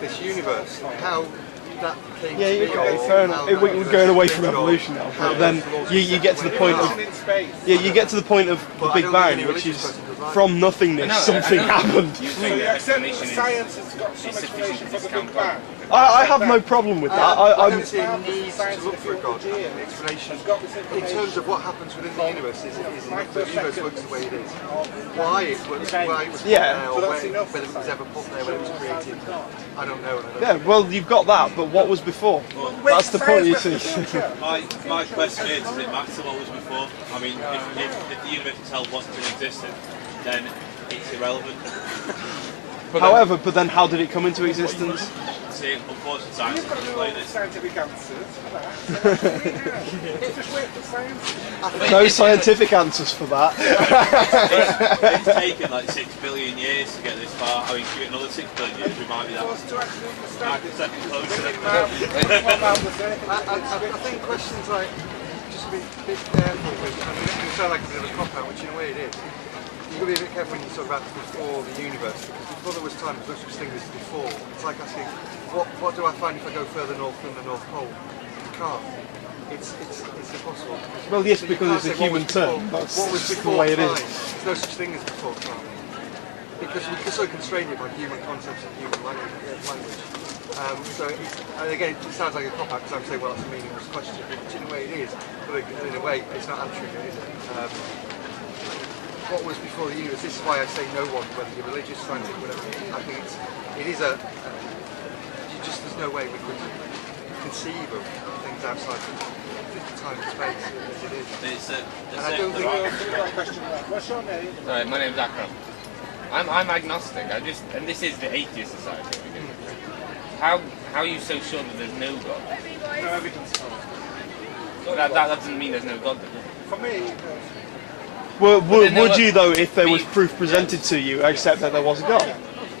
this universe, how that came Yeah, to be, okay, or fair enough. how that We're going away from created, evolution now, how but then you get to the point of you get to the point of the Big Bang, which is from nothingness something happened. So you accept that science has got some explanation for the Big Bang? I have no problem with that. I don't see a need to look for a God and an explanation in terms of what happens within the universe. Is the universe works the way it is? Why it works, why it was put there, or whether it was ever put there, whether it was created, I don't know. Yeah, well, you've got that, but what was before? That's the point, you see. My question is, does it matter what was before? I mean, if the universe itself wasn't in existence, then it's irrelevant. However, but then how did it come into existence? See, unfortunately, science can explain it. Scientific answers for that. Just wait for science. No scientific answers for that. It's taken like 6 billion years to get this far. I mean, give it another 6 billion years, we might be that. I think questions like, just be a bit careful with, I mean, it can sound like a bit of a cop-out, which in a way it is. You've got to be a bit careful when you talk about before the universe, because before there was time, there was no such thing as before. It's like asking, what do I find if I go further north than the North Pole? You can't. It's impossible. Well, yes, so because it's a human term. That's what was the before way it time? is. There's no such thing as before time. Because we're so constrained by human concepts and human language. And again, it sounds like a cop-out because I'm saying, well, that's a meaningless question, which in a way it is, but in a way it's not answering it, is it? What was before the universe? This is why I say no one, whether you're religious, scientific, whatever. I think there's no way we could conceive of things outside of time and space as it is. And I don't think. What's your name? Sorry, my name's Akram. I'm agnostic. And this is the atheist society. How are you so sure that there's no God? No evidence for it. That doesn't mean there's no God. For me, Would you though, if there was proof presented to you, accept that there was a God?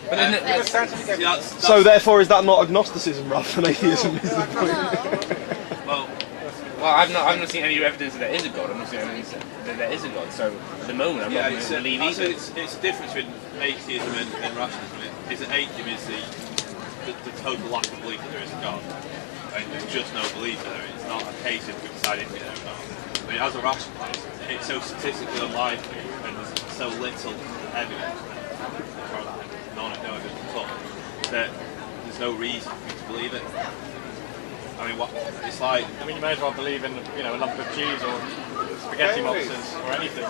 But then So therefore, is that not agnosticism rather than atheism? Is the point? Well, I've not seen any evidence that there is a God. I'm not seeing evidence that there is a God. So at the moment, I'm not going to believe either. It's the difference between atheism and rationalism. Is that atheism is the total lack of belief that there is a God, and there's just no belief there. It's not a case of deciding to be there or not. But as a rationalist, it's so statistically unlikely, and there's so little evidence, no evidence at all, that there's no reason for you to believe it. I mean, it's like... I mean, you may as well believe in, a lump of cheese or spaghetti monsters or anything.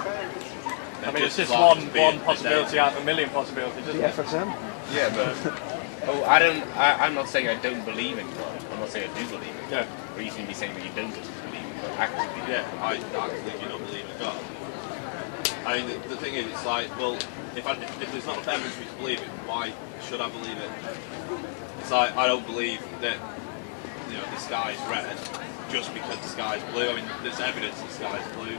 I mean, it's just one possibility out of a million possibilities, isn't it? FSM? Yeah, but... I'm not saying I don't believe in God. I'm not saying I do believe in God. Yeah. Or you seem to be saying that you don't believe in God. Actively. Yeah, I actively do not believe in God. I mean, the thing is, it's like, well, if there's not enough evidence for me to believe it, why should I believe it? It's like, I don't believe that the sky is red just because the sky is blue. I mean, there's evidence the sky is blue.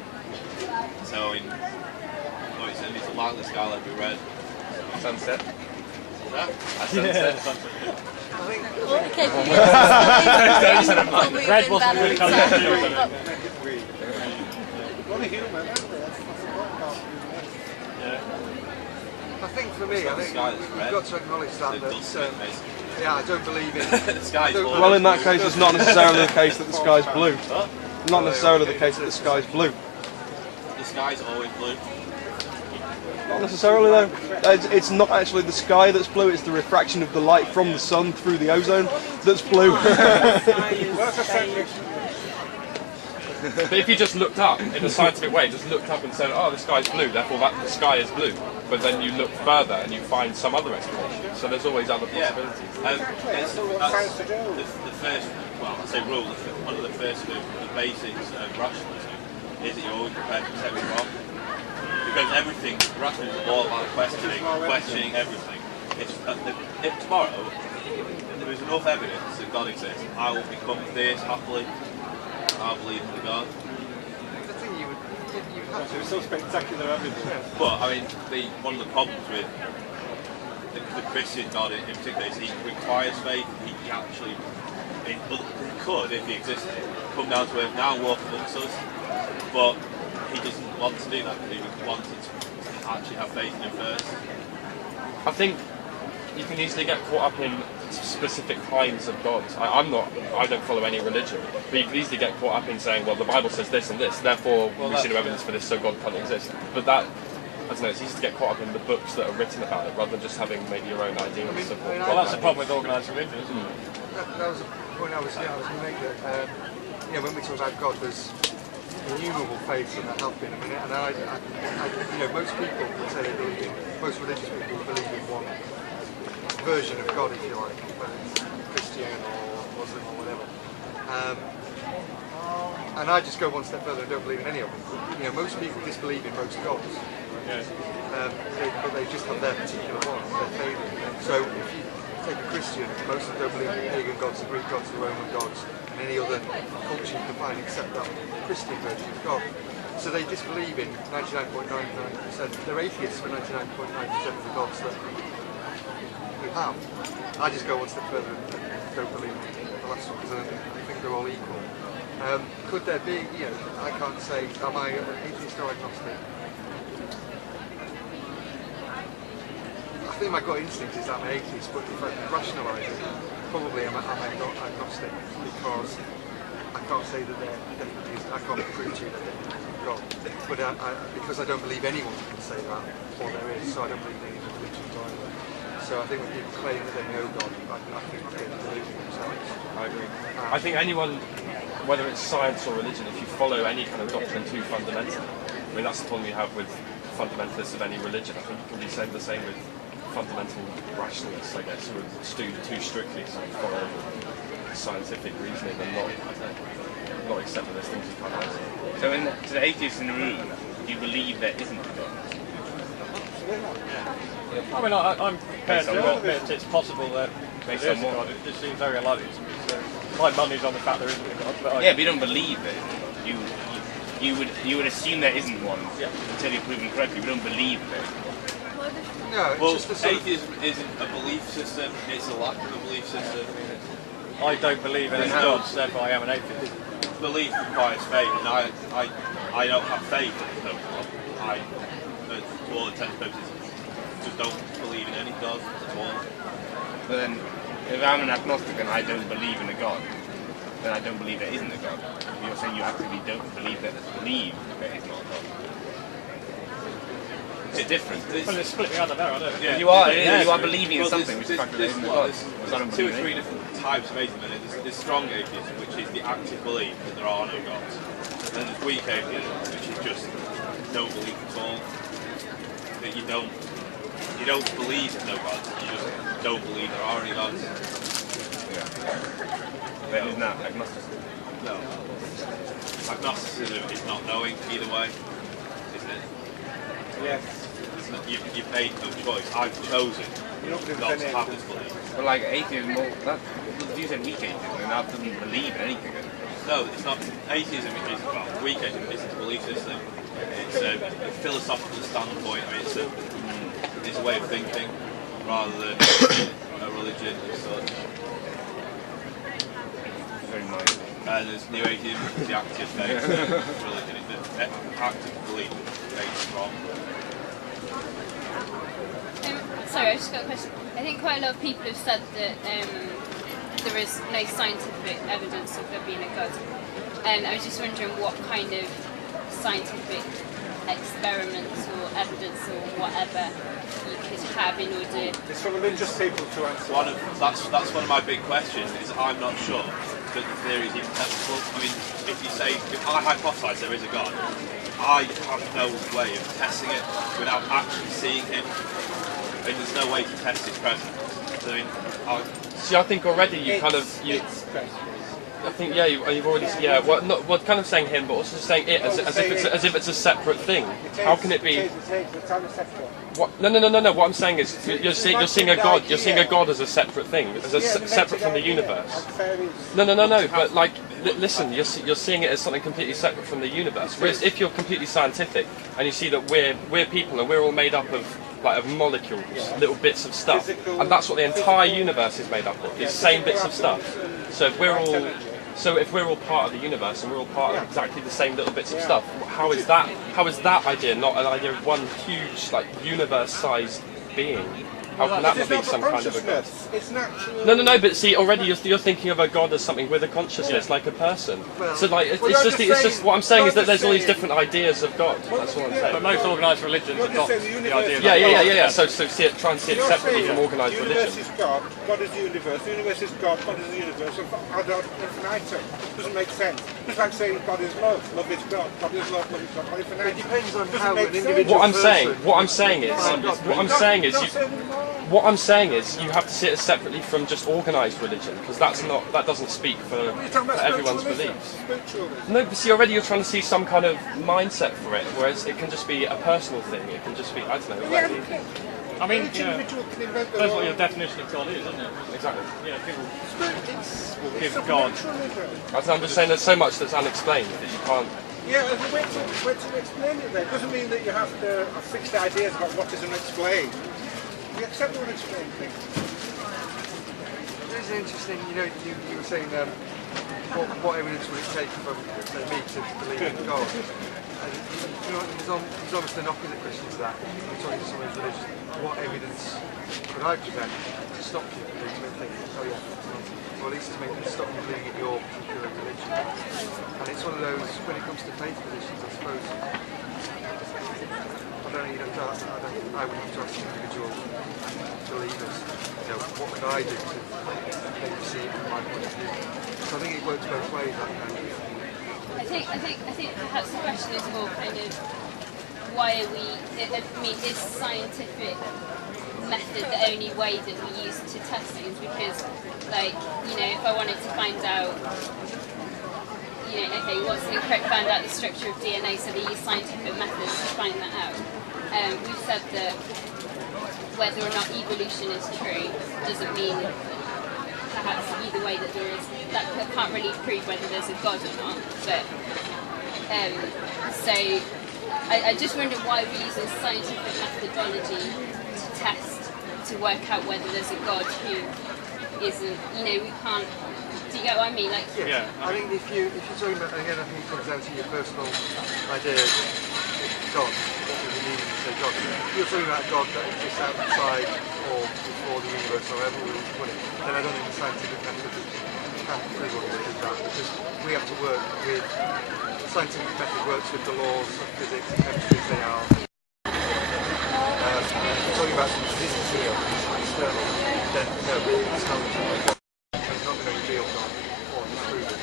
So, it's unlikely the sky will be red. Sunset. Yeah. Sunset. I think. Red wasn't really colour. only human. I think for me, we've got to acknowledge that yeah, I don't believe in. Well, in that case, it's not necessarily the case that the sky's blue. Not necessarily the case that the sky's blue. The sky's always blue. Not necessarily though. It's not actually the sky that's blue, it's the refraction of the light from the sun through the ozone that's blue. But if you just looked up in a scientific way, just looked up and said, oh, the sky's blue, therefore the sky is blue. But then you look further and you find some other explanation. So there's always other possibilities. That's the first, well, I say rule, one of the first the basics of rationalism is that you're always prepared to accept it wrong. Because everything, rationalism is all about questioning everything. If tomorrow there is enough evidence that God exists, I will become theist happily. I believe in God. The thing you have to. It's so spectacular evidence. But I mean, one of the problems with the Christian God in particular is he requires faith. He actually, he could, if he existed, come down to earth now and walk amongst us. But he doesn't want to do that. He wants to actually have faith in him first. I think you can easily get caught up in specific kinds of gods. I don't follow any religion, but you can easily get caught up in saying, well, the Bible says this and this, therefore we see no evidence for this, so God can't exist. But that, I don't know, it's easy to get caught up in the books that are written about it, rather than just having maybe your own ideas of what Well, that's the problem with organised religion, isn't it? That was the point I was going to make. That when we talk about God, there's innumerable faiths and there have been. And most people would say they believe in, most religious people believe in one version of God, if you like, whether it's Christian or Muslim or whatever. And I just go one step further and don't believe in any of them. Most people disbelieve in most gods. Yeah. But they just have their particular one, their favourite. So if you take a Christian, most of them don't believe in pagan gods, the Greek gods, the Roman gods, and any other culture you can find except that Christian version of God. So they disbelieve in 99.99%. They're atheists for 99.9% of the gods that we have. I just go one step further and don't believe in the last one because I think they're all equal. Could there be, I can't say, am I an atheist or agnostic? I think my gut instinct is that I'm an atheist, but if I can rationalise it, probably I'm agnostic because I can't say that there definitely is, I can't prove to you that there is God. But because I don't believe anyone can say that, or there is, so I don't believe in any religions either. So I think when people claim that they know God, I think they're deluding themselves. I agree. I think anyone, whether it's science or religion, if you follow any kind of doctrine too fundamentally, I mean that's the problem you have with fundamentalists of any religion. I think you can be saying the same with fundamental rationalists, I guess, who are too strictly sort of follow scientific reasoning and not accept that there's things you can't answer. So to the atheists in the room, do you believe there isn't a God? I mean, I'm prepared to admit it's possible that Based there on is a what? God. It just seems very unlikely. My money's on the fact there isn't a God. But Yeah, but you don't believe it. You would assume there isn't one until you're proven correctly. You don't believe it. No, it's Well, just a sort of, atheism isn't a belief system, it's a lack of a belief system. I don't believe in any No. gods, therefore I am an atheist. Belief requires faith, and I don't have faith in no God. To all intents and purposes, just don't believe in any God at all. But then, if I'm an agnostic and I don't believe in a God, then I don't believe there isn't a God. You're saying you actively don't believe there is not a God. It's different. Well, it's split me out of there, I don't know. Yeah. You are Yeah. believing in something, which is the fact that there isn't a God. Because I don't There's two or believe in three it. different types of atheism. There's strong atheism, which is the active belief that there are no gods. And there's weak atheism, which is just no belief at all. That you don't believe in no gods, you just don't believe there are any gods. Then isn't that agnosticism? No. Agnosticism is not knowing either way, isn't it? Yes. You've made no choice. I've chosen not to have this belief. But like atheism, you said weak atheism, and that doesn't believe in anything. No, it's not. Atheism is, well, weak atheism isn't a belief system. It's a philosophical standpoint. I mean, it's a way of thinking rather than a religion as such. Very minor. And there's new atheism, which is the active faith. Religion is the active belief based on. Sorry, I just got a question. I think quite a lot of people have said that there is no scientific evidence of there being a God. And I was just wondering what kind of scientific experiments or evidence or whatever you could have in order. It's for religious people to answer. That's one of my big questions. Is I'm not sure that the theory is even testable. I mean, if I hypothesize there is a God, I have no way of testing it without actually seeing him. I mean, there's no way to test his presence. I mean, See, I think already you kind of I think you've already what kind of saying him, but also saying it as if it's a separate thing. How can it be? It's on a sector. What? No. What I'm saying is you're seeing a god. You're seeing a god as a separate thing, separate from the universe. No. But like, listen, you're seeing it as something completely separate from the universe. Whereas if you're completely scientific and you see that we're people and we're all made up of molecules, little bits of stuff, and that's what the entire universe is made up of. These same bits of stuff. So if we're all part of the universe and we're all part of exactly the same little bits of stuff, how is that idea not an idea of one huge universe-sized being? How can that not be It's some not kind of a god? consciousness. It's natural. No, but see, already you're thinking of a god as something with a consciousness, like a person. Well, So like, well, it's just what I'm saying is that there's all these saying- different ideas of God. That's what I'm saying. But most organised religions You're adopt just saying the the idea of universe- God. Yeah. So see it, try and see it You're separately saying from organised the religion. universe is God, God is the universe is God, God is the universe, so ad infinitum. Doesn't make sense. Just like saying God is love is God, God is love is God, ad infinitum. It depends on Doesn't how make an sense. individual What I'm saying is, What I'm saying is, you have to see it separately from just organised religion, because that doesn't speak for you're talking about everyone's spiritualism. beliefs. Spiritualism. No, but see, already you're trying to see some kind of mindset for it, whereas it can just be a personal thing. It can just be, I don't know. Yeah, Like, I mean, each you know, individual can invent their depends what own. your definition of God is, isn't it? exactly. You know, people It's will give God. supernaturalism. I'm just saying there's so much that's unexplained that you can't. Yeah, there's a way to explain it then. It doesn't mean that you have to have fixed ideas about what is unexplained. We accept the unexplained things. It's interesting, you were saying what evidence would it take from say, me to believe in God? And, there's almost an opposite question to that. You're talking to someone who's religious. What evidence could I present to stop you from thinking, oh yeah, that's nonsense? Or at least to make you stop you believing in your particular religion. And it's one of those, when it comes to faith positions, I suppose, I would have to ask individual believers, what could I do to make you see it from my point of view? So I think it works both ways, that kind of thing. I think perhaps the question is more kind of why are we? I mean, is scientific method the only way that we use to test things? Because, like, if I wanted to find out, okay, what's the correct? Find out the structure of DNA, so they use scientific methods to find that out. We've said that whether or not evolution is true doesn't mean perhaps either way that there is, that can't really prove whether there's a God or not. But so I just wonder why we're using scientific methodology to test, to work out whether there's a God who isn't, we can't, do you get what I mean? Like, yeah. I think if you're talking about, again, I think it comes down to your personal idea of God, what we mean when we say God. If you're talking about a God that exists outside or before the universe or whatever we put it, then I don't think the scientific method can prove or do that, because we have to work with, the scientific method works with the laws of physics and chemistry as they are. If you're talking about some physics here, external, then no, it's not true. It's not going to reveal God or prove it.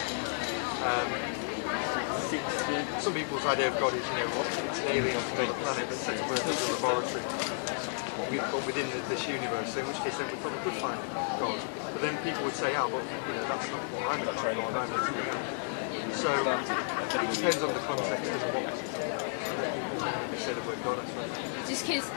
Some people's idea of God is, it's an alien from another planet that's set to work as a laboratory, but within this universe, in which case then we probably could find God. But then people would say, but that's not what I'm about God, I'm something else. So it depends on the context of what people say the word God, I suppose. just because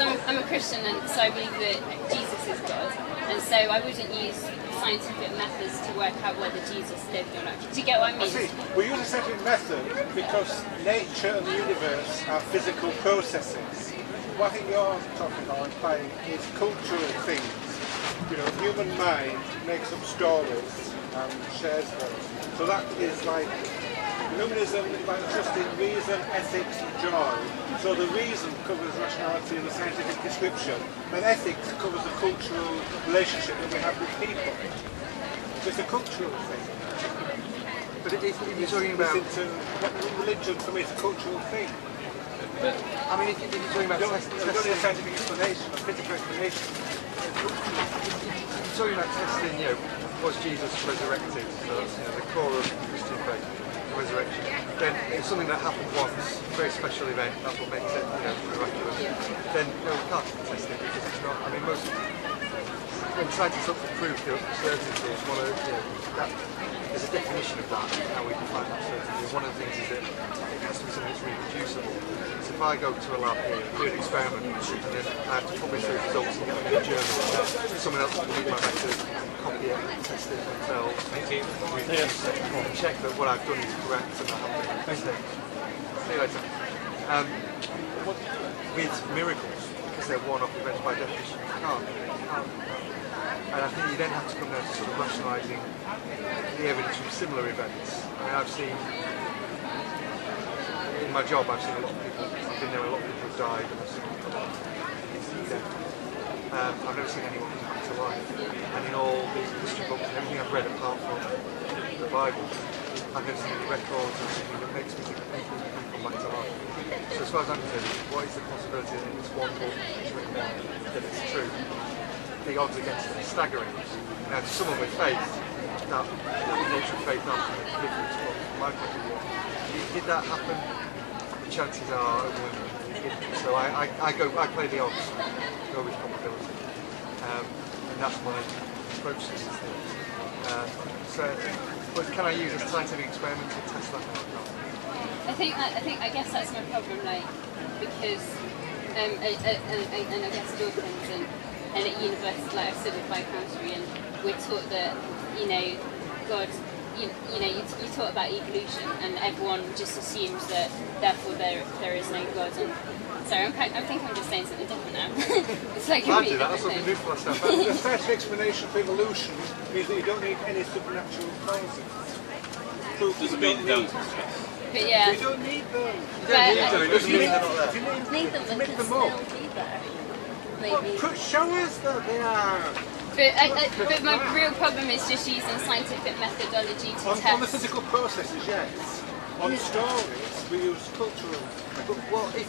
I'm a Christian, and so I believe that Jesus is God, and so I wouldn't use scientific methods to work out whether Jesus lived or not. Do you get what I mean? See, we use a scientific method because nature and the universe are physical processes. What I think you're talking about implying is cultural things. Human mind makes up stories and shares those. So that is like Illuminism is like trusting reason, ethics, and joy. So the reason covers rationality and the scientific description, and ethics covers the cultural relationship that we have with people. It's a cultural thing. But if you're talking about... religion for me is a cultural thing. I mean, if you're talking about testing... There's only a scientific explanation, a physical explanation. If you're talking about testing, was Jesus resurrected? So that's the core of Christian faith, the resurrection. Then it's something that happened once, a very special event, that's what makes it, miraculous. Then, we can't test it because it's not... I mean, when scientists look for proof, the certainty is one of there's a definition of that, how we define that certainty. One of the things is that it has to be something that's reproducible. So if I go to a lab here, do an experiment, and then I have to publish those results and get them in a journal, someone else can read my method, copy it, test it themselves, and check that what I've done is correct and I haven't made mistakes. See you later. With miracles, because they're one-off events by definition, you can't. And I think you then have to come down to sort of rationalising the evidence from similar events. I mean, I've seen, in my job, I've seen a lot of people, I've been there, a lot of people have died, and I've seen people, I've never seen anyone come back to life. And in all the history books and everything I've read apart from the Bible, I've never seen any records or anything that makes me think that people can come back to life. So as far as I'm concerned, what is the possibility that in this one book, it's written one, that it's true? The odds against it are staggering. Now, to someone with faith, that nature of faith aren't different from my point of view. Did that happen? The chances are overwhelming. So I play the odds, go with probability, and that's my approach to these things. But can I use a scientific experiment to test that? I guess that's my problem, like, because and I guess Dawkins and at university, like I've studied biochemistry, and we're taught that God. You talk about evolution, and everyone just assumes that therefore there is no God. And sorry, I think I'm just saying something different now. It's like I do that. That's what we do for ourselves. The scientific explanation for evolution is that you don't need any supernatural causes. Proof Doesn't mean you don't. But yeah. You don't need them. You don't need them. It doesn't mean they're not there. Need them Make because them up. they'll be there. Well, Maybe. show us that they are. But my real problem is just using scientific methodology to test. On the physical processes, yes. On stories, we use cultural. But well, if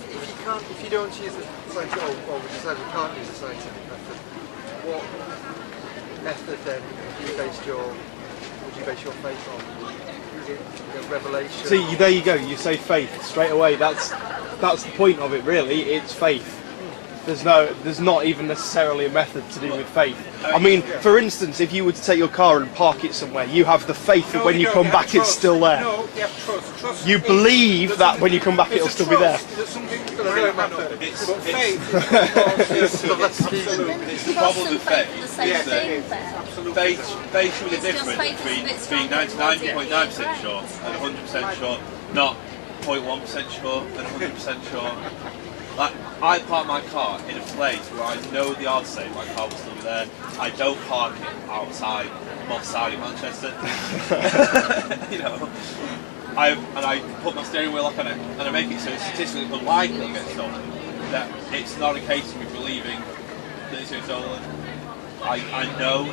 you don't use the scientific, or we decide we can't use the scientific method, what method then would you base your faith on? Is it revelation? See, there you go. You say faith straight away. That's the point of it, really. It's faith. There's not even necessarily a method to do with faith. I mean, for instance, if you were to take your car and park it somewhere, you have the faith that when you come back it's still there. No, you have trust. Trust You believe that when you come back it'll still be there. That something will happen. It's But faith, it's the problem with faith. The same thing there. Faith should be the It's just difference faith is a between bit being stronger than 99.9% sure and 100% sure, not 0.1% sure and 100% sure. Like, I park my car in a place where I know the odds say my car will still be there. I don't park it outside Moss Side in Manchester. I put my steering wheel up on it, and I make it so it's statistically unlikely to get stolen. That it's not a case of me believing that it's going to be stolen. I know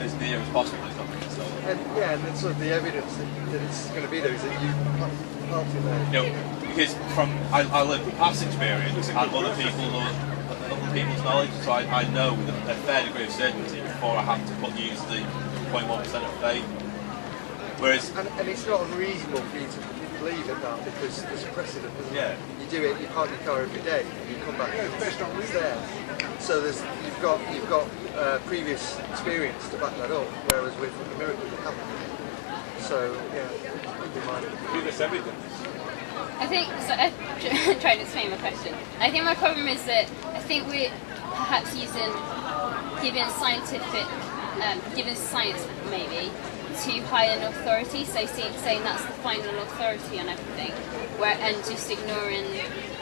as near as possible it's not going to get stolen. And then sort of the evidence that it's going to be there is that you parked it there. Because I learn from past experience and other people's knowledge, so I know with a fair degree of certainty before I have to use the 0.1% of faith. Whereas, and it's not unreasonable for you to believe in that because there's a precedent, isn't Yeah. it? You do it, you park your car every day, and you come back and it's there. So you've got previous experience to back that up, whereas with a miracle you haven't. So yeah, previous evidence. I think, so I'm trying to explain my question. I think my problem is that I think we're perhaps giving science maybe too high an authority, so saying that's the final authority on everything, and just ignoring,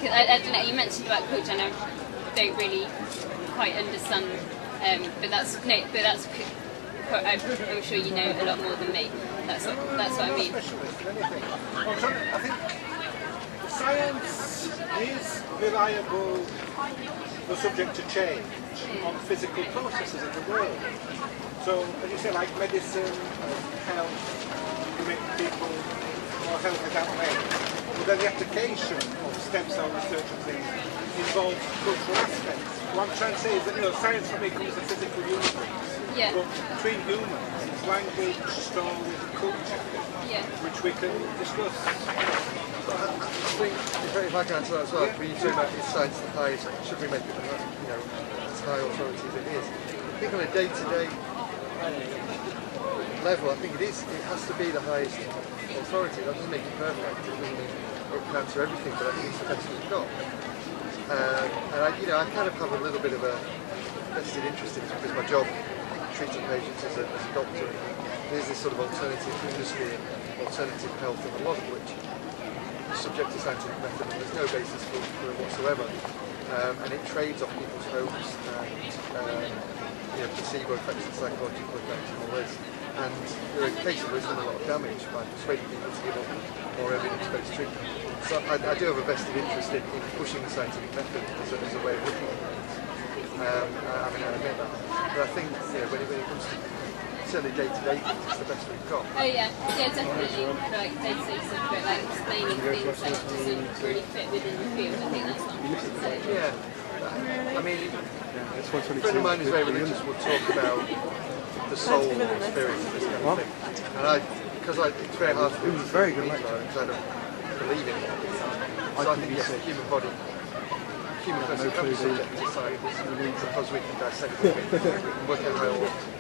cause I don't know, you mentioned about culture and I don't really quite understand, but I'm sure you know a lot more than me. That's what I mean. I think science is reliable but subject to change on physical processes of the world. So, as you say, like medicine and health, you make people more healthy that way. But then the application of stem cell research and things involves cultural aspects. What I'm trying to say is that science for me comes a physical universe. Yeah. But between humans, it's language, story, culture, which we can discuss. I think, if I can answer that as well, when you talk about is science the highest, should we make it as high authority as it is? I think on a day-to-day level, I think it has to be the highest authority. That doesn't make it perfect, it doesn't mean it can answer everything, but I think it's the best we've got. And I kind of have a little bit of a vested interest in it because my job treating patients as a doctor, there's this sort of alternative industry and alternative health and a lot of which is subject to scientific method and there's no basis for it whatsoever. And it trades off people's hopes and placebo effects and psychological effects and all this. And there are cases where it's done a lot of damage by persuading people to give up more evidence-based treatment. So I do have a vested interest in pushing the scientific method as a way of looking at it. I mean, I admit that. But I think, you know, when it comes to certainly day-to-day things, it's the best we've got. Oh yeah, definitely. Like day-to-day stuff, but like explaining things that doesn't really fit within the field. I think that's not. So, Yeah. I mean, a friend of mine who's very religious will talk about the soul and the spirit and this kind of thing. And because it's very hard to do very good because I don't believe in it. So I think, yes, the human body, human person can be subject to science because we can dissect it, we can work out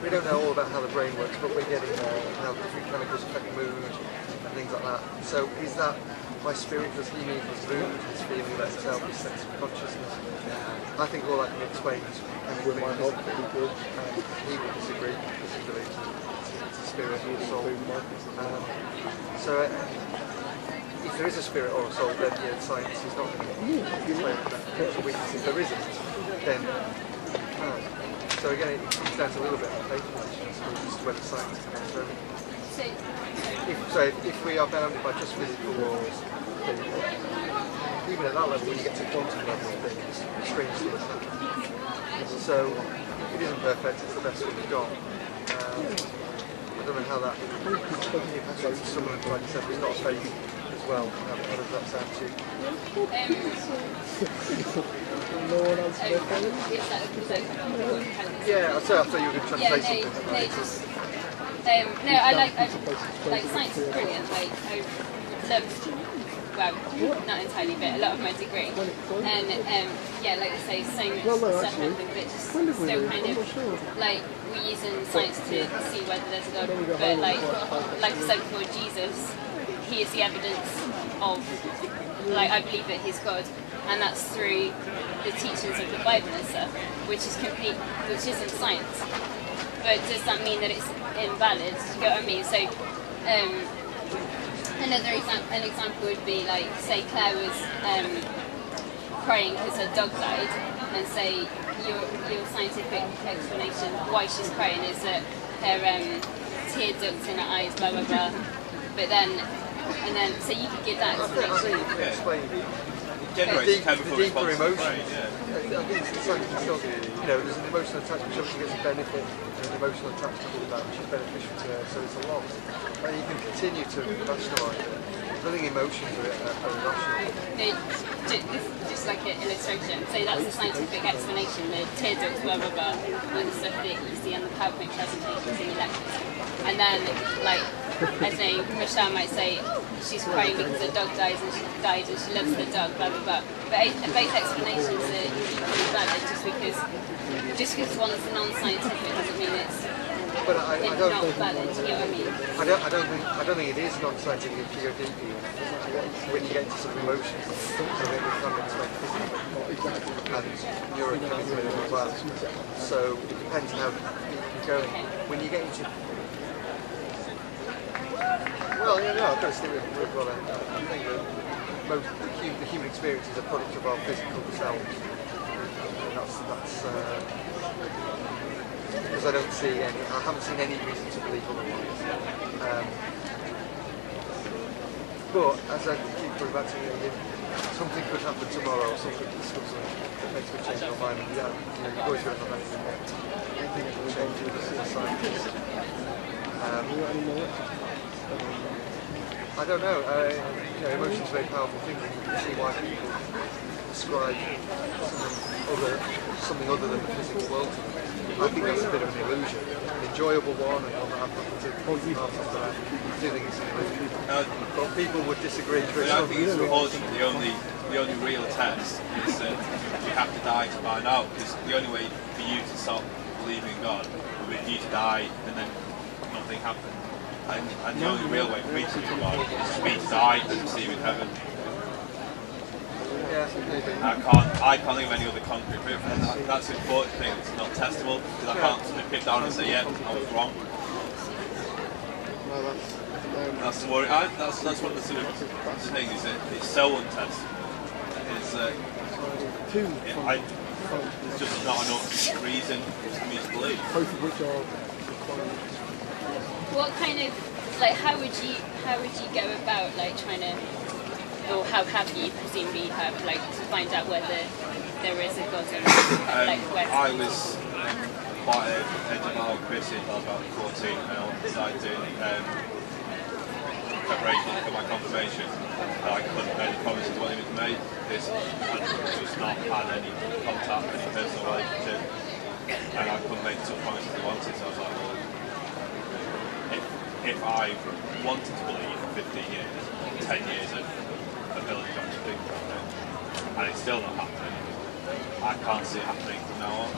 we don't know all about how the brain works, but we're getting how different chemicals affect mood and things like that. So is that my spirit, does he need his mood, his feeling about himself, his sense of consciousness? I think all that can be explained chemically and physically. He would disagree because he believes it's a spirit or a soul. So if there is a spirit or a soul, then science is not going to explain that. So if there isn't, then you can't. So again, it comes down to a little bit of faith position as to whether science can confirm it. If we are bounded by just physical laws, then even at that level, when you get to quantum level, things, strange things happen. So it isn't perfect, it's the best we've got. I don't know how that impacts someone, like you said, who's not a faith as well. How does that sound to you? Yeah, I thought you were going to try to say something. No, I like science is brilliant. Like I loved, well, not entirely, but a lot of my degree. And yeah, like I say, so much stuff happened, but just still kind of like we're using science to see whether there's a God. But like I said before, Jesus, he is the evidence of, like, I believe that he's God, and that's through the teachings of the Bible and stuff, which isn't science. But does that mean that it's invalid? Do you get what I mean? So, an example would be like, say Claire was crying because her dog died, and say your scientific explanation why she's crying is that her tear ducts in her eyes, blah blah blah. But then, so you could give that explanation. Generates chemical deeper response. Emotions. I think it's something still, there's an emotional attachment, which obviously gets a benefit, and an emotional attachment with that, which is beneficial to her, so it's a lot. And you can continue to rationalise it. I think emotions are irrational. No, just like an illustration. So that's the scientific explanation, the tear ducts, blah blah blah, all the stuff that you see on the PowerPoint presentations in the lectures. And then, like, I say, Michelle might say she's crying because her dog died and she loves the dog, blah blah blah. But both explanations are equally valid. Just because one's non-scientific doesn't mean it's not valid. Do you get what I mean? I don't think it is non-scientific if you go deeply. When you get into some emotions, so then we can't explain physically and neurochemically and all that. So it depends how deep you go. When you get into I've got to stick with what I think that the human experience is a product of our physical selves. And that's because I haven't seen any reason to believe otherwise. But as I keep going back to something could happen tomorrow, or something that makes me change my mind. And you're always going to have anything that will change you as a scientist. I don't know. Emotion's a very powerful thing, and you can see why people describe something other than the physical world to them. I think that's a bit of an illusion, an enjoyable one, and one that I'm happy to but I do think it's an illusion. But people would disagree. I think it's unfortunately the only real test is that you have to die to find out, because the only way for you to stop believing in God would be for you to die and then nothing happens. And the only real way for me to believe in God is for me to die and receive in heaven. I can't think of any other concrete proof, and that's the important thing. It's not testable, because I can't sort of pick down and say, yeah, I was wrong. That's the worry. That's one of the sort of things, is that it's so untestable. It's there's just not enough reason for me to believe. What kind of, like, how would you go about, like, trying to, or how have you presumably have, like, to find out whether there is a God and like where I was quite a devout Christian when I was about 14 and I decided doing preparation for my confirmation. And I couldn't make the promises what he was made. This I'd just not had any contact, any personal relationship, and I couldn't make some promises I wanted. So I was like, well, if I wanted to believe for 15 years, 10 years of ability to actually think about it, and it's still not happening, I can't see it happening from now on.